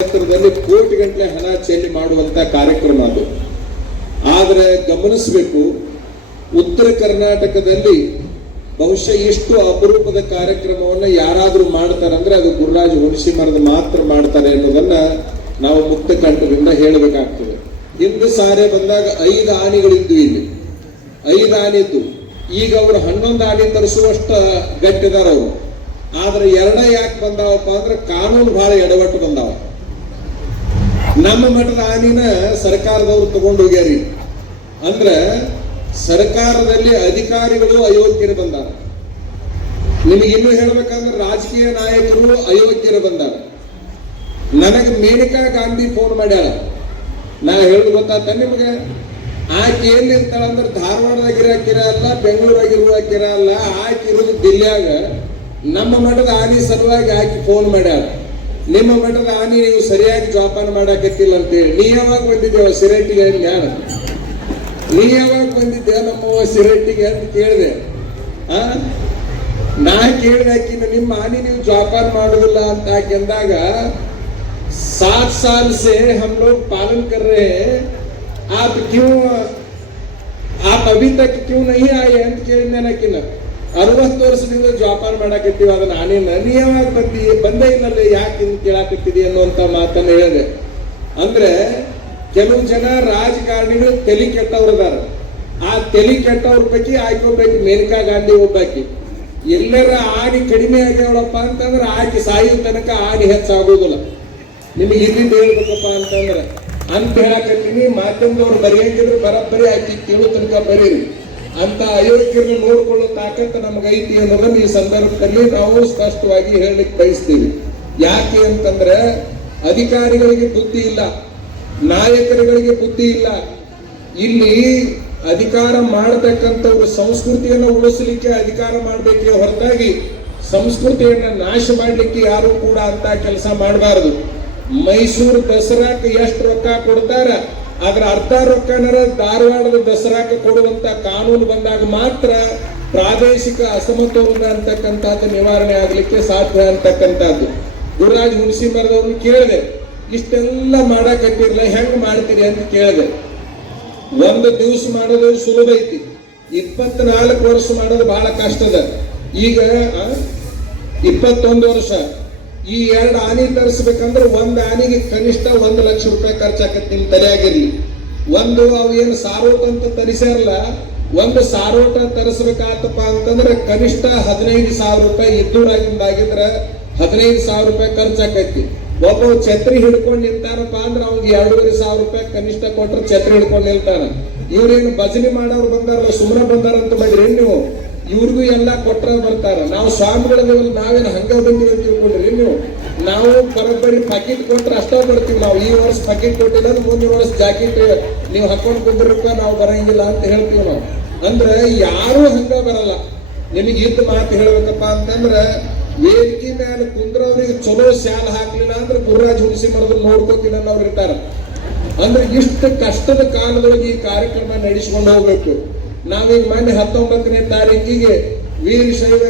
ಕ್ಷೇತ್ರದಲ್ಲಿ ಕೋಟಿ ಗಂಟಲೆ ಹಣ ಚೆಲ್ಲಿ ಮಾಡುವಂತ ಕಾರ್ಯಕ್ರಮ ಅದು. ಆದರೆ ಗಮನಿಸಬೇಕು, ಉತ್ತರ ಕರ್ನಾಟಕದಲ್ಲಿ ಬಹುಶಃ ಇಷ್ಟು ಅಪರೂಪದ ಕಾರ್ಯಕ್ರಮವನ್ನ ಯಾರಾದರೂ ಮಾಡ್ತಾರಂದ್ರೆ ಅದು ಗುರುರಾಜ್ ಹುಣಸಿ ಮರದ ಮಾತ್ರ ಮಾಡ್ತಾರೆ ಅನ್ನೋದನ್ನ ನಾವು ಮುಕ್ತ ಕಂಠದಿಂದ ಹೇಳಬೇಕಾಗ್ತದೆ. ಹಿಂದೆ ಸಾರೆ ಬಂದಾಗ ಐದು ಆನೆಗಳಿದ್ದು ಇಲ್ಲಿ. ಐದು ಆನೆ ಇದ್ದು. ಈಗ ಅವರು ಹನ್ನೊಂದು ಆನೆ ತರಿಸುವಷ್ಟ ಗಟ್ಟಿದಾರ ಅವರು ಆದ್ರೆ ಎರಡ ಯಾಕೆ ಬಂದಾವಪ್ಪ ಅಂದ್ರೆ ಕಾನೂನು ಬಹಳ ಎಡವಟ್ಟು ಬಂದಾವ. ನಮ್ಮ ಮಠದ ಆನಿನ ಸರ್ಕಾರದವರು ತಗೊಂಡು ಹೋಗ್ಯಾರಿ. ಅಂದ್ರ ಸರ್ಕಾರದಲ್ಲಿ ಅಧಿಕಾರಿಗಳು ಅಯೋಗ್ಯರು ಬಂದಾರ. ಇನ್ನು ಹೇಳ್ಬೇಕಂದ್ರೆ ರಾಜಕೀಯ ನಾಯಕರು ಅಯೋಗ್ಯರು ಬಂದಾರ. ನನಗೆ ಮೇನಕಾ ಗಾಂಧಿ ಫೋನ್ ಮಾಡ್ಯಾಳ. ನಾ ಹೇಳುದು ಗೊತ್ತಾತ ನಿಮಗೆ? ಆಕೆ ಎಲ್ಲಿ ಇರ್ತಾಳ ಅಂದ್ರೆ ಧಾರವಾಡದಾಗಿರಾಕಿರ ಅಲ್ಲ ಬೆಂಗಳೂರಾಗಿರುವಾಕಿರ ಅಲ್ಲ, ಆಕೆ ಇರೋದು ದಿಲ್ಲಿಯಾಗ ನಮ್ಮ ಮಠದ ಆನಿ ಸಲುವಾಗಿ ಆಕೆ ಫೋನ್ ಮಾಡ್ಯಾಳ. ನಿಮ್ಮ ಮಠದ ಆನಿ ನೀವು ಸರಿಯಾಗಿ ಜೋಪಾನ ಮಾಡಾಕತ್ತಿಲ್ಲ ಅಂತೇಳಿ ನೀ ಯಾವಾಗ ಬಂದಿದ್ದೇವ ಸಿರೆಟ್ಟಿಗೆ ಅಂತ ಯಾರ ನೀ ಯಾವಾಗ ಬಂದಿದ್ದೆ ನಮ್ಮವ್ವ ಸಿರೆಟ್ಟಿಗೆ ಅಂತ ಕೇಳಿದೆ ಆ ನಾ ಕೇಳಿದೆ ಆಕಿನ ನಿಮ್ಮ ಆನಿ ನೀವು ಜೋಪಾನ ಮಾಡುದಿಲ್ಲ ಅಂತ ಆಕೆ ಅಂದಾಗ सात साल से हम लोग पालन कर रहे हैं आप क्यों आप अभी तक क्यों नहीं आए ಅಂತ ಕೇಳಿದ್ದೆ ನಾಕಿನ ಅರವತ್ತು ವರ್ಷದಿಂದ ಜೋಪಾನ ಮಾಡಾಕತ್ತೀವಿ ಅದನ್ನ ನಾನೇ ನನಿಯವಾಗಿ ಬಂದಿ ಬಂದೇ ಇಲ್ಲಲ್ಲ ಯಾಕೆ ಹಿಂಗ್ ಕೇಳಾಕತ್ತಿದಿ ಅನ್ನುವಂತ ಮಾತನ್ನು ಹೇಳಿದೆ. ಅಂದ್ರೆ ಕೆಲವು ಜನ ರಾಜಕಾರಣಿಗಳು ತಲೆ ಕೆಟ್ಟವ್ರದಾರ. ಆ ತಲೆ ಕೆಟ್ಟವ್ರ ಪೈಕಿ ಆಯ್ಕೋಬೇಕು ಮೇನಕಾ ಗಾಂಧಿ ಒಬ್ಬಾಕಿ. ಎಲ್ಲರ ಆನಿ ಕಡಿಮೆ ಆಗ್ಯಾವಳಪ್ಪ ಅಂತಂದ್ರೆ ಆಕೆ ಸಾಯೋ ತನಕ ಆನಿ ಹೆಚ್ಚಾಗೋದಿಲ್ಲ. ನಿಮಗೆ ಇಲ್ಲಿಂದ ಹೇಳ್ಬೇಕಪ್ಪ ಅಂತಂದ್ರೆ, ಅಂತ ಹೇಳಕತ್ತೀನಿ, ಮಾಧ್ಯಮದವ್ರು ಬರೆಯಂಗಿದ್ರೆ ಬರಬ್ಬರಿ ಆಕಿ ಕೇಳೋ ತನಕ ಬರೀರಿ. ಅಂತ ಅಯೋಗ್ಯರನ್ನ ನೋಡ್ಕೊಳ್ಳೋ ತಾಕತ್ತ ನಮಗೈತಿ ಅನ್ನೋದನ್ನ ಈ ಸಂದರ್ಭದಲ್ಲಿ ನಾವು ಸ್ಪಷ್ಟವಾಗಿ ಹೇಳಲಿಕ್ಕೆ ಬಯಸ್ತೀವಿ. ಯಾಕೆ ಅಂತಂದ್ರೆ ಅಧಿಕಾರಿಗಳಿಗೆ ಬುದ್ಧಿ ಇಲ್ಲ, ನಾಯಕರುಗಳಿಗೆ ಬುದ್ಧಿ ಇಲ್ಲ. ಇಲ್ಲಿ ಅಧಿಕಾರ ಮಾಡತಕ್ಕಂಥವ್ರು ಸಂಸ್ಕೃತಿಯನ್ನು ಉಳಿಸಲಿಕ್ಕೆ ಅಧಿಕಾರ ಮಾಡಬೇಕೇ ಹೊರತಾಗಿ ಸಂಸ್ಕೃತಿಯನ್ನ ನಾಶ ಮಾಡಲಿಕ್ಕೆ ಯಾರು ಕೂಡ ಅಂತ ಕೆಲಸ ಮಾಡಬಾರದು. ಮೈಸೂರು ದಸರಾಕ್ಕೆ ಎಷ್ಟು ರೊಕ್ಕ ಕೊಡ್ತಾರ? ಅದ್ರ ಅರ್ಧ ರೊಕ್ಕನರ ಧಾರವಾಡದ ದಸರಾಕ್ಕೆ ಕೊಡುವಂತ ಕಾನೂನು ಬಂದಾಗ ಮಾತ್ರ ಪ್ರಾದೇಶಿಕ ಅಸಮತೋಲನ ಅಂತಕ್ಕಂಥದ್ದು ನಿವಾರಣೆ ಆಗ್ಲಿಕ್ಕೆ ಸಾಧ್ಯ ಅಂತಕ್ಕಂಥದ್ದು. ಗುರುರಾಜ್ ಹುಣಸಿಮರದವ್ರನ್ನ ಕೇಳಿದೆ, ಇಷ್ಟೆಲ್ಲ ಮಾಡಕತ್ತಿರಲ್ಲ, ಹೆಂಗ್ ಮಾಡ್ತೀರಿ? ಅಂತ ಕೇಳಿದೆ. ಒಂದು ದಿವಸ ಮಾಡೋದು ಸುಲಭ ಐತಿ. ಇಪ್ಪತ್ನಾಲ್ಕು ವರ್ಷ ಮಾಡೋದು ಬಹಳ ಕಷ್ಟದ. ಈಗ ಇಪ್ಪತ್ತೊಂದು ವರ್ಷ. ಈ ಎರಡು ಆನೆ ತರಿಸ್ಬೇಕಂದ್ರೆ ಒಂದು ಆನೆಗೆ ಕನಿಷ್ಠ ಒಂದು ಲಕ್ಷ ರೂಪಾಯಿ ಖರ್ಚಾಕತ್ತೆ ನಿಮ್ ತಲೆಯಾಗಿರ್ಲಿ. ಒಂದು ಅವು ಏನು ಸಾರೋಟ ಅಂತ ತರಿಸ್ಯಾರಲ್ಲ, ಒಂದು ಸಾರೋಟ ತರಿಸ್ಬೇಕಾತಪ್ಪ ಅಂತಂದ್ರೆ ಕನಿಷ್ಠ ಹದಿನೈದು ಸಾವಿರ ರೂಪಾಯಿ ಇದ್ದೂರಾಗಿಂದ ಆಗಿದ್ರ ಹದಿನೈದು ಸಾವಿರ ರೂಪಾಯಿ ಖರ್ಚಾಕೈತಿ. ಒಬ್ಬ ಛತ್ರಿ ಹಿಡ್ಕೊಂಡು ನಿಂತಾರಪ್ಪ ಅಂದ್ರೆ ಅವ್ಗೆ ಎರಡೂವರೆ ಸಾವಿರ ರೂಪಾಯಿ ಕನಿಷ್ಠ ಕೊಟ್ರೆ ಛತ್ರಿ ಹಿಡ್ಕೊಂಡು ನಿಲ್ತಾರ. ಇವ್ರೇನು ಭಜನೆ ಮಾಡೋರು ಬಂದಾರಲ್ಲ ಸುಮ್ಮನೆ ಬಂದಾರ ಅಂತ ಮಾಡಿರಿ ನೀವು? ಇವ್ರಿಗೂ ಎಲ್ಲ ಕೊಟ್ರ ಬರ್ತಾರ. ನಾವು ಸ್ವಾಮಿಗಳಿದೇವಲ್ಲ ನಾವೇನು ಹಂಗ ಬಂದಿವಿ ಅಂತ ತಿಳ್ಕೊಂಡ್ರಿ ನೀವು. ನಾವು ಬರೋಬ್ಬರಿ ಪಾಕಿಟ್ ಕೊಟ್ರೆ ಅಷ್ಟೇ ಬರ್ತೀವಿ. ನಾವು ಈ ವರ್ಷ ಪ್ಯಾಕೆಟ್ ಕೊಟ್ಟಿಲ್ಲ ಮುಂದಿನ ವರ್ಷ ಜಾಕೆಟ್ ನೀವು ಹಾಕೊಂಡು ಕುಂದ್ರಕ್ಕ ನಾವು ಬರಂಗಿಲ್ಲ ಅಂತ ಹೇಳ್ತೀವಿ ನಾವು. ಅಂದ್ರೆ ಯಾರು ಹಂಗ ಬರಲ್ಲ. ನಿಮಗೆ ಇದ್ದ ಮಾತು ಹೇಳ್ಬೇಕಪ್ಪ ಅಂತಂದ್ರೆ ವೇದಿಕೆ ಮೇಲೆ ಕುಂದ್ರವ್ರಿಗೆ ಚಲೋ ಶಾಲ ಹಾಕ್ಲಿಲ್ಲ ಅಂದ್ರೆ ಗುರುರಾಜ್ ಹುಣಸಿ ಮರದ ನೋಡ್ಕೋತೀನಿ ಅನ್ನೋರು ಇರ್ತಾರ. ಅಂದ್ರೆ ಇಷ್ಟು ಕಷ್ಟದ ಕಾಲದೊಳಗೆ ಈ ಕಾರ್ಯಕ್ರಮ ನಡೆಸಿಕೊಂಡು ಹೋಗ್ಬೇಕು. ನಾವೀಗ ಮೊನ್ನೆ ಹತ್ತೊಂಬತ್ತನೇ ತಾರೀಕಿಗೆ ವೀರಶೈವ